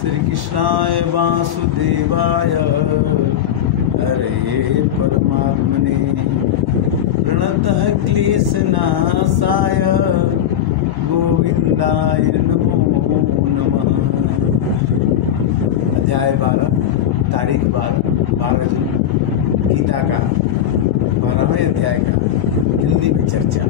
श्री कृष्णाय वासुदेवाय हरे परमात्मने प्रणतः क्लेशनाशाय गोविंदाय नमो नमः। अध्याय 12 तारीख 12 जून गीता का 12वें अध्याय का हिंदी में चर्चा।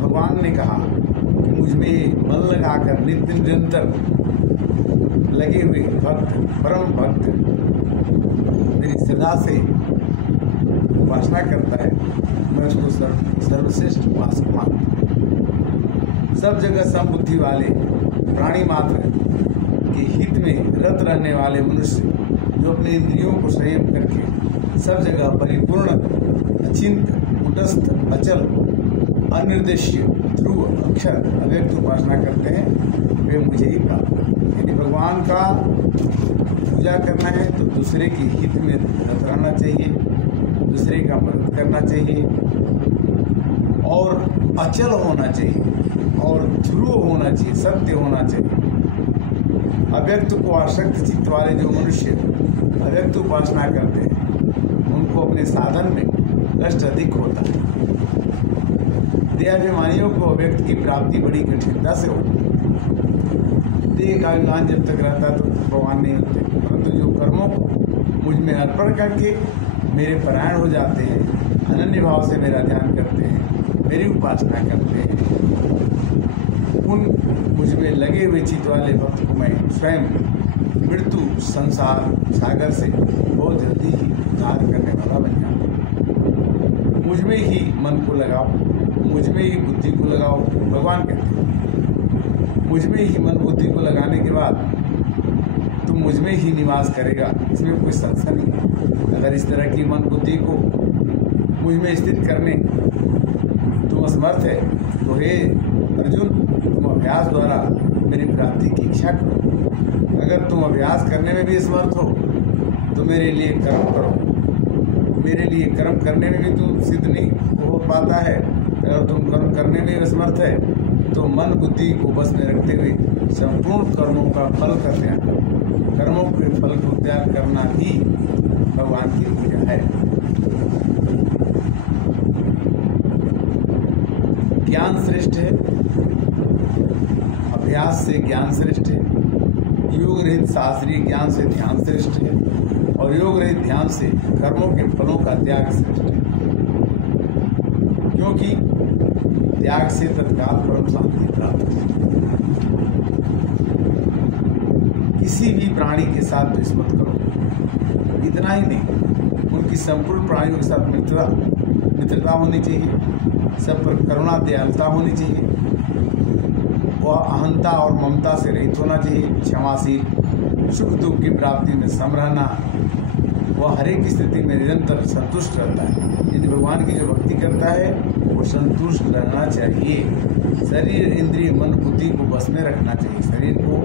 भगवान ने कहा कि मुझमें मन लगाकर नित्य निरंतर लगे हुए भक्त, परम भक्त मेरी श्रद्धा से उपासना करता है, मैं उसको सर्वश्रेष्ठ उपासक मानता हूँ। सब जगह समबुद्धि वाले प्राणी मात्र के हित में रत रहने वाले मनुष्य जो अपने इंद्रियों को संयम करके सब जगह परिपूर्ण, अचिंत, कुटस्थ, अचल, अनिर्देश्य, ध्रुव, अक्षर, अव्यक्त उपासना करते हैं, वे मुझे ही प्राप्त हैं। यदि भगवान का पूजा करना है तो दूसरे के हित में रत रहना चाहिए, दूसरे का मदद करना चाहिए और अचल होना चाहिए और ध्रुव होना चाहिए, सत्य होना चाहिए। अव्यक्त को आसक्त चित्त वाले जो मनुष्य अव्यक्त उपासना करते हैं उनको अपने साधन में कष्ट अधिक होता है। देहाभिमानियों को अव्यक्त की प्राप्ति बड़ी कठिनता से होती है। देह का अभिमान जब तक रहता तो भगवान नहीं होते, परंतु जो कर्मों को मुझ में अर्पण करके मेरे परायण हो जाते हैं, अनन्य भाव से मेरा ध्यान करते हैं, मेरी उपासना करते हैं, उन मुझ में लगे हुए चित्त वाले भक्त को मैं स्वयं मृत्यु संसार सागर से बहुत जल्दी ही उद्धार करने वाला बन जाऊँ। मुझ में ही मन को लगाओ, मुझ में ही बुद्धि को लगाओ। भगवान कहते हैं मुझ में ही मन बुद्धि को लगाने के बाद तुम मुझ में ही निवास करेगा, इसमें कोई संशय नहीं है। अगर इस तरह की मन बुद्धि को मुझ में स्थित करने तुम असमर्थ है तो हे अर्जुन, तुम अभ्यास द्वारा मेरी प्राप्ति की इच्छा करो। अगर तुम अभ्यास करने में भी असमर्थ हो तो मेरे लिए कर्म करो। मेरे लिए कर्म करने में भी तुम सिद्ध नहीं हो पाता है। अगर तुम कर्म करने में असमर्थ है तो मन बुद्धि को बस में रखते हुए संपूर्ण कर्मों का फल का त्याग करो। कर्मों के फल को त्याग करना ही भगवान की पूजा है। ज्ञान श्रेष्ठ है, अभ्यास से ज्ञान श्रेष्ठ है, योग रहित शास्त्रीय ज्ञान से ध्यान श्रेष्ठ है और योग रहित ध्यान से कर्मों के फलों का त्याग श्रेष्ठ है, क्योंकि त्याग से तत्काल परम शांति प्राप्त होती है। किसी भी प्राणी के साथ द्वेष मत करो। इतना ही नहीं, उनकी संपूर्ण प्राणियों के साथ मित्रता होनी चाहिए, सब पर करुणा दयालुता होनी चाहिए, वह अहंता और ममता से रहित होना चाहिए, क्षमाशील, सुख दुख की प्राप्ति में सम रहना, वह हर एक स्थिति में निरंतर संतुष्ट रहता है। यदि भगवान की जो भक्ति करता है वो संतुष्ट रहना चाहिए। शरीर, इंद्रिय, मन, बुद्धि को बस में रखना चाहिए। शरीर को,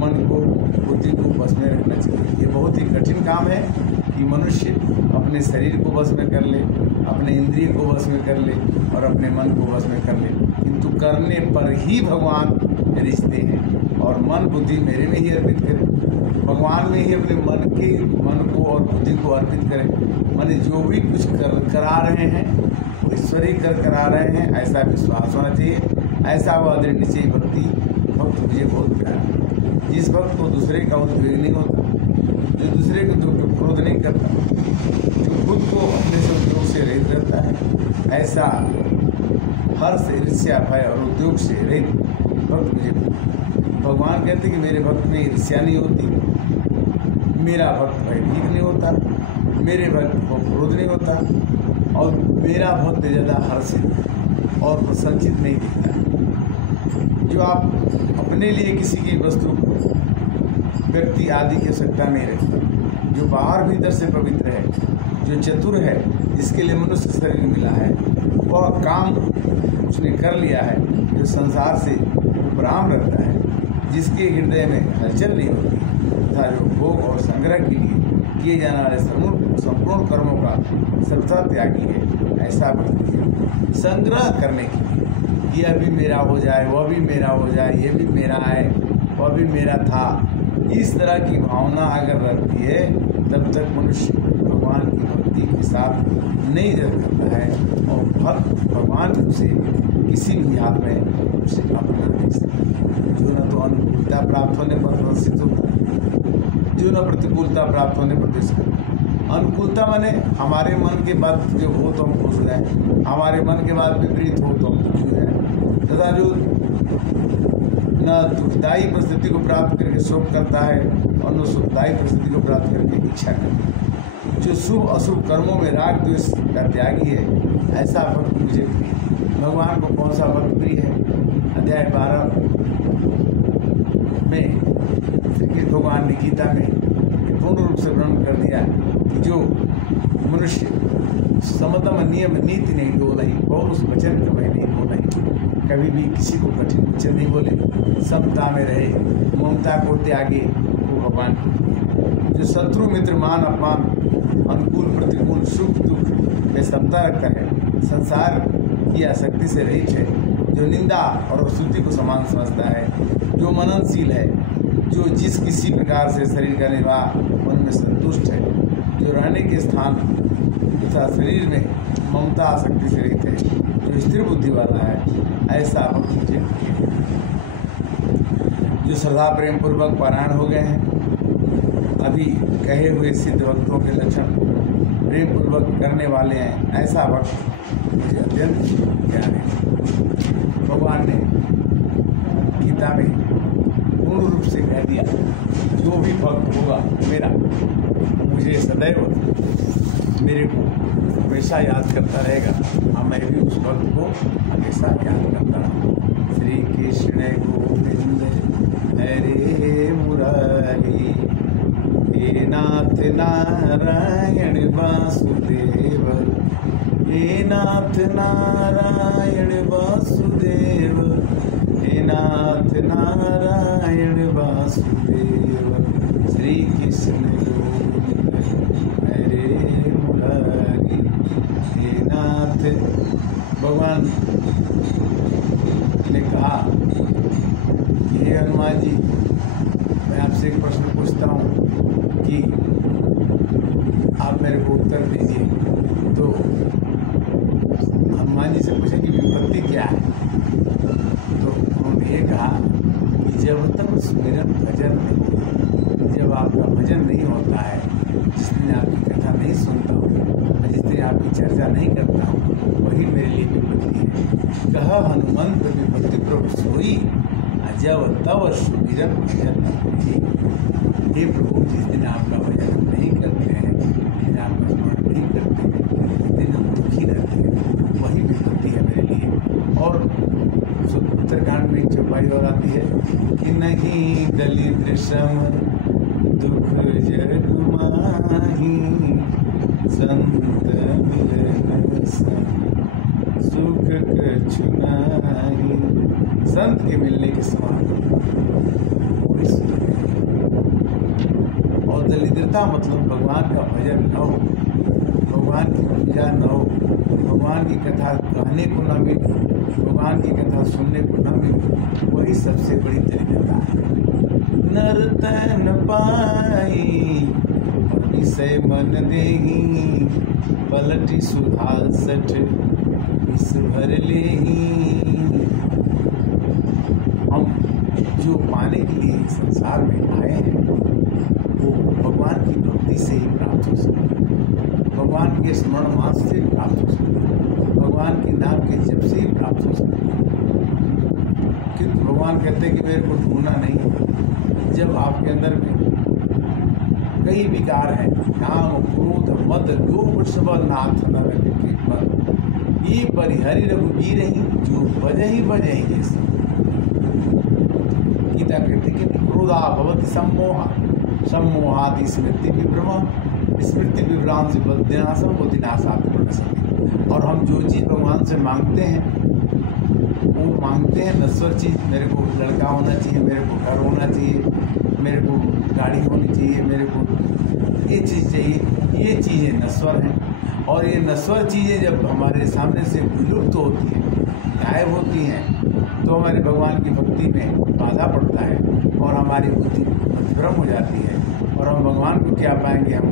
मन को, बुद्धि को बस में रखना चाहिए। ये बहुत ही कठिन काम है कि मनुष्य अपने शरीर को बस में कर ले, अपने इंद्रिय को बस में कर ले और अपने मन को बस में कर ले, किंतु करने पर ही भगवान रिश्ते हैं और मन बुद्धि मेरे में ही अर्पित करें, भगवान में ही अपने मन को और बुद्धि को अर्पित करें। माने जो भी कुछ करा रहे हैं वो ईश्वर ही करा रहे हैं, ऐसा विश्वास होना चाहिए। ऐसा वह दृढ़ निश्चयी भक्ति भक्त मुझे बहुत प्यारा है। जिस भक्त को दूसरे का उद्वेग नहीं होता, जो दूसरे को क्रोध नहीं करता, जो खुद को अपने से उद्योग से रहित रहता है, ऐसा हर्ष, ईर्ष्या, भय और उद्योग से रहित भक्त मुझे। भगवान कहते कि मेरे भक्त में ईर्ष्या नहीं होती, मेरा भक्त भयभीत नहीं होता, मेरे भक्त को क्रोध नहीं होता और मेरा भक्त ज़्यादा हर्षित और प्रसन्नचित नहीं दिखता है। जो आप अपने लिए किसी की वस्तु, व्यक्ति आदि की आवश्यकता नहीं रखता, जो बाहर भीतर से पवित्र है, जो चतुर है, जिसके लिए मनुष्य शरीर मिला है, वह काम उसने कर लिया है, जो संसार से उपराम रहता है, जिसके हृदय में हलचल नहीं होती तथा जो भोग और संग्रह के लिए किए जाने वाले संपूर्ण कर्मों का सर्वथा त्यागी है, ऐसा भक्त संग्रह करने के लिए यह भी मेरा हो जाए, वह भी मेरा हो जाए, ये भी मेरा है, वह भी मेरा था। इस तरह की भावना अगर रहती है तब तक मनुष्य भगवान की भक्ति के साथ नहीं रह सकता है, और भक्त भगवान उसे किसी भी हाल में उसे अपना नहीं सकता। जो न तो अनुकूलता प्राप्त होने पर प्रदर्शित होता है, जो न प्रतिकूलता प्राप्त होने पर प्रदर्शित। अनुकूलता माने हमारे मन के बाद जो हो तो हम खुश हो जाए, हमारे मन के बाद विपरीत हो तो हम दुखी हो जाए, तथा जो न दुखदायी परिस्थिति को प्राप्त करके शोक करता है और न सुखदायी परिस्थिति को प्राप्त करके इच्छा करता है। जो शुभ अशुभ कर्मों में राग द्वेष का त्यागी है, ऐसा भक्त मुझे प्रिय है। भगवान को कौन सा भक्त प्रिय है? अध्याय 12 में श्री कृष्ण भगवान ने गीता में पूर्ण रूप से वर्णन कर दिया कि जो मनुष्य समतम नियम नीति नहीं डोलही, पौरुष वचन कभी नहीं बोलही, कभी भी किसी को कठिन वचन नहीं बोले, समता में रहे, ममता को त्यागे, वो भगवान को। जो शत्रु मित्र मान अपमान, अनुकूल प्रतिकूल सुख दुख में समता रखता है, संसार की आसक्ति से रहित है, जो निंदा और स्तुति को समान समझता है, जो मननशील है, जो जिस किसी प्रकार से शरीर का निर्वाह मन में संतुष्ट है, जो रहने के स्थान तथा शरीर में ममता आसक्ति से रहित है, जो स्थिर बुद्धि वाला है, ऐसा भक्त मुझे। जो श्रद्धा प्रेम पूर्वक पारायण हो गए हैं, अभी कहे हुए सिद्ध भक्तों के लक्षण प्रेम पूर्वक करने वाले हैं, ऐसा भक्त मुझे अत्यंत प्यारे। भगवान ने गीता में पूर्ण रूप से कह दिया, जो भी भक्त होगा मेरा, मुझे सदैव मेरे को हमेशा याद करता रहेगा, और मैं भी उस भक्त को हमेशा याद करता रहूँ। श्री कृष्ण गोविंद हरे मुरारी, हे नाथ नारायण वासुदेव, हे नाथ नारायण वासुदेव, हे नाथ नारायण वासुदेव। श्री कृष्ण गोविंद हरे मुरारी, हे नाथ। भगवान ने कहा कि हे हनुमान जी, मैं आपसे एक प्रश्न पूछता हूँ कि आप मेरे को उत्तर दीजिए। तो हनुमान जी से पूछे कि विपत्ति क्या है? तो उन्होंने ये कहा कि जब तक स्मरण भजन नहीं, जब आपका भजन नहीं होता है, जिस दिन आपकी कथा नहीं सुनता हूँ, जिस दिन आपकी चर्चा नहीं करता हूँ, वही मेरे लिए विपत्ति है। कह हनुमंत विपत्ति प्रभु सोई, जब तब सुमिरन भजन न होई। हे प्रभु, जिस दिन आपका भजन हम नहीं करते हैं, जिस दिन आपका स्मरण नहीं करते हैं, जिस दिन हम दुखी रहते हैं, वही विपत्ति है मेरे लिए। और उत्तरकांड में चौपाई और आती है कि नहीं दलिद्र सम दुख जग माही, संत मिलन सुख कछु नाही। संत के मिलने के समान और दरिद्रता मतलब भगवान का भजन न हो, भगवान की पूजा न हो, भगवान की कथा कहने को न मिले, भगवान की कथा सुनने को न मिले, वही सबसे बड़ी दरिद्रता है। नर तन पाई विषय मन देही, पलटी सुधा सठ विष भर लेही। हम जो पाने के लिए संसार में आए हैं, वो भगवान की भक्ति से ही प्राप्त हो सकते, भगवान के स्मरण मात्र से प्राप्त हो सकते, भगवान के नाम के जप से ही प्राप्त हो सकते। किंतु भगवान कहते हैं कि मेरे को ढूंढना नहीं। जब आपके अंदर में कई विकार हैं, काम क्रोध मद लोभ सब नाथ नर ये परिहरि रघुवीर ही, जो बजही बजेंगे। गीता कहते कि क्रोधा भवति सम्मोहा, सम्मोहादि स्मृति विभ्रम, स्मृति विभ्रांत से बद्यनाशम बुद्धिनाशात् प्रणश्यति। और हम जो चीज़ भगवान से मांगते हैं, वो मांगते हैं नश्वर चीज़। मेरे को लड़का होना चाहिए, मेरे को घर होना चाहिए, मेरे को गाड़ी होनी चाहिए, मेरे को ये चीज़ चाहिए। ये चीज़ें नश्वर हैं, और ये नश्वर चीज़ें जब हमारे सामने से विलुप्त होती हैं, गायब होती हैं, तो हमारे भगवान की भक्ति में बाधा पड़ता है और हमारी बुद्धि भ्रम हो जाती है और हम भगवान को क्या पाएंगे, हम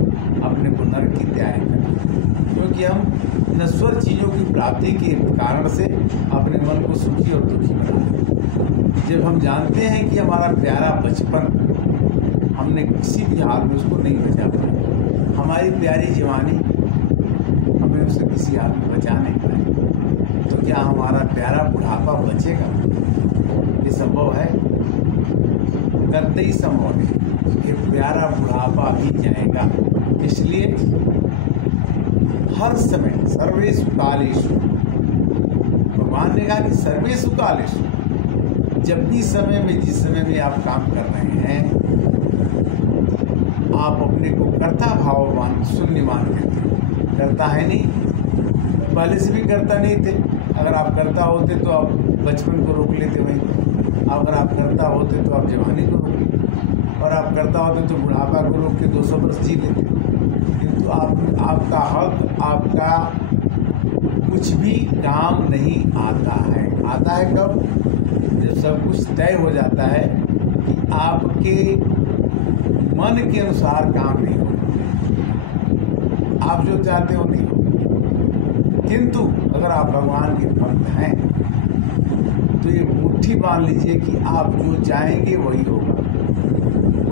अपने को नरक की तैयारी करेंगे, क्योंकि हम नश्वर चीज़ों की प्राप्ति के कारण से अपने मन को सुखी और दुखी बनाते। जब हम जानते हैं कि हमारा प्यारा बचपन हमने किसी भी हाल में उसको नहीं बचा पाया, हमारी प्यारी जवानी हमें उसे किसी हाल में बचा नहीं पाए, तो क्या हमारा प्यारा बुढ़ापा बचेगा? ये संभव है? कतई संभव नहीं। ये प्यारा बुढ़ापा भी जाएगा। इसलिए हर समय सर्वेषु कालेषु, भगवान ने कहा कि सर्वेषु कालेषु, जब भी समय में, जिस समय में आप काम कर रहे हैं, आप अपने को कर्ता भाववान शून्य मान लेते हैं। करता है नहीं, पहले से भी करता नहीं थे। अगर आप करता होते तो आप बचपन को रोक लेते वहीं, अगर आप करता होते तो आप जवानी को रोक लेते, और आप करता होते तो बुढ़ापा को रोक के 200 वर्ष जी लेते। किंतु आपका हक, आपका कुछ भी काम नहीं आता है। आता है कब? जब सब कुछ तय हो जाता है कि आपके मन के अनुसार काम नहीं होगा, आप जो चाहते हो नहीं हो। किंतु अगर आप भगवान के भक्त हैं तो ये मुट्ठी बांध लीजिए कि आप जो चाहेंगे वही होगा,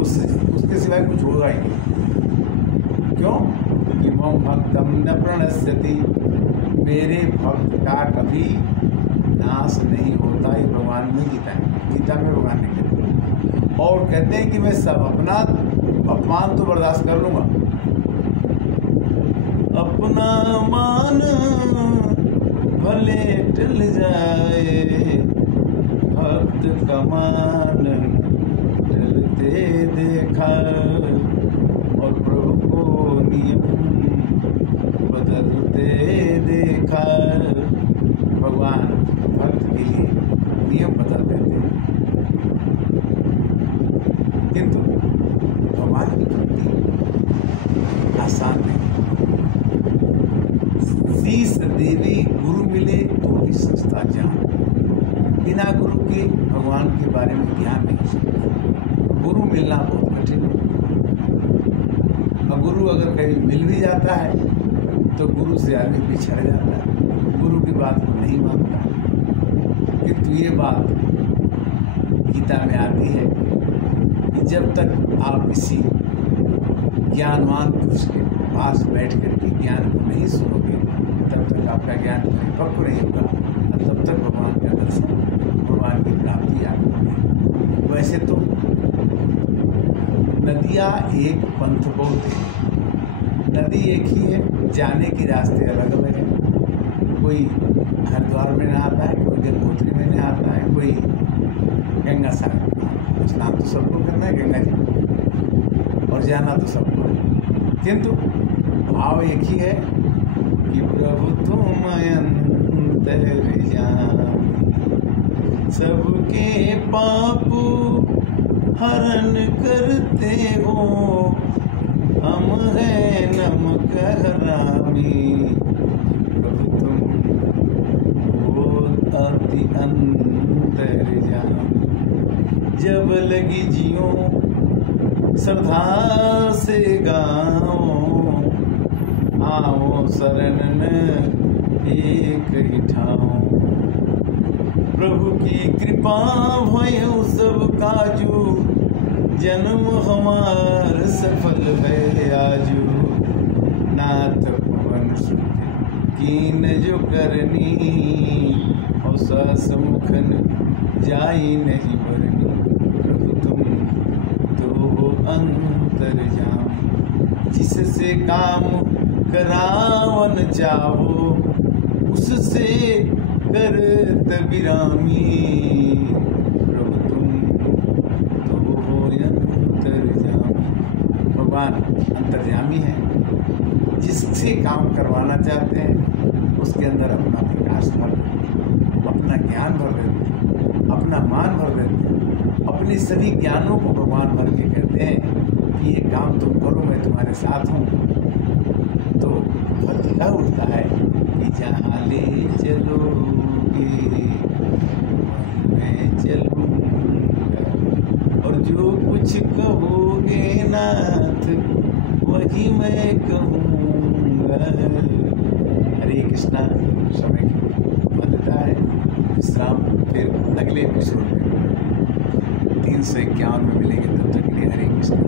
उसके सिवाय कुछ होगा ही नहीं। क्यों? कि मम भक्तम न प्रणश्यति, मेरे भक्त का कभी नाश नहीं होता। ये भगवान में गीता में भगवान ने कहा। और कहते हैं कि मैं सब अपना अपमान तो बर्दाश्त कर लूंगा, अपना मान भले टल जाए, भक्त का मान टलते देखा, और प्रभु को नियम बदलते देखा। भगवान भक्त के लिए नियम बदल देते हैं, किंतु भगवान की भक्ति आसान नहीं। शीश देवी गुरु मिले तो ही सस्ता जान, बिना गुरु के भगवान के बारे में ज्ञान नहीं हो सकता। गुरु मिलना बहुत कठिन है, और गुरु अगर कहीं मिल भी जाता है तो गुरु से आदमी पिछड़ जाता है, गुरु की बात को नहीं मानता। किंतु ये बात गीता में आती है कि जब तक आप किसी ज्ञानवान पुरुष के पास बैठ करके ज्ञान को नहीं सुनोगे, तब तक आपका ज्ञान परिपक्व नहीं होगा, और तब तक भगवान का दर्शन, भगवान की प्राप्ति आपको नहीं। वैसे तो नदियाँ एक पंथ बहुत है, नदी एक ही है, जाने के रास्ते अलग अलग हैं। कोई हरिद्वार में नहाता है, कोई गंगोत्री में नहाता है, कोई गंगा सागर में। स्नान तो सबको करना है गंगा जी, और जाना तो सबको है, किंतु भाव एक ही है कि प्रभु तुम अंतर्यामी, सबके पाप हरण करते हो, हम हैं नमक हरामी। प्रभु तुम हो अति अंतर्यामी, जब लगी जियो श्रद्धा से गाओ, आओ शरण एक ही ठाओ। प्रभु की कृपा भयो सब काजू, जन्म हमार सफल है आजू। नाथ पवन सुत कीन जो करनी, और समुखन जाई नहीं बरनी। प्रभु तुम तो अंतर्यामी, जिससे काम करावन चाहो, उससे करत विरामी। प्रभु तुम तो हो अंतर्यामी, भगवान अंतर्यामी है। जिससे काम करवाना चाहते हैं उसके अंदर अपना विकास भर देते, अपना ज्ञान भर देते, अपना मान भर देते, अपने सभी ज्ञानों को भगवान भर के कहते हैं कि ये काम तुम करो, मैं तुम्हारे साथ हूँ। तो भक्त का उठता है कि जहाँ ले चलोगे मैं चलूँ। और जो कुछ कहोगे नाथ वही मैं कहूँगा। हरे कृष्णा। समय की बंधता है। विश्राम फिर अगले एपिसोड में 351 में मिलेंगे। तब तक के लिए हरे कृष्णा।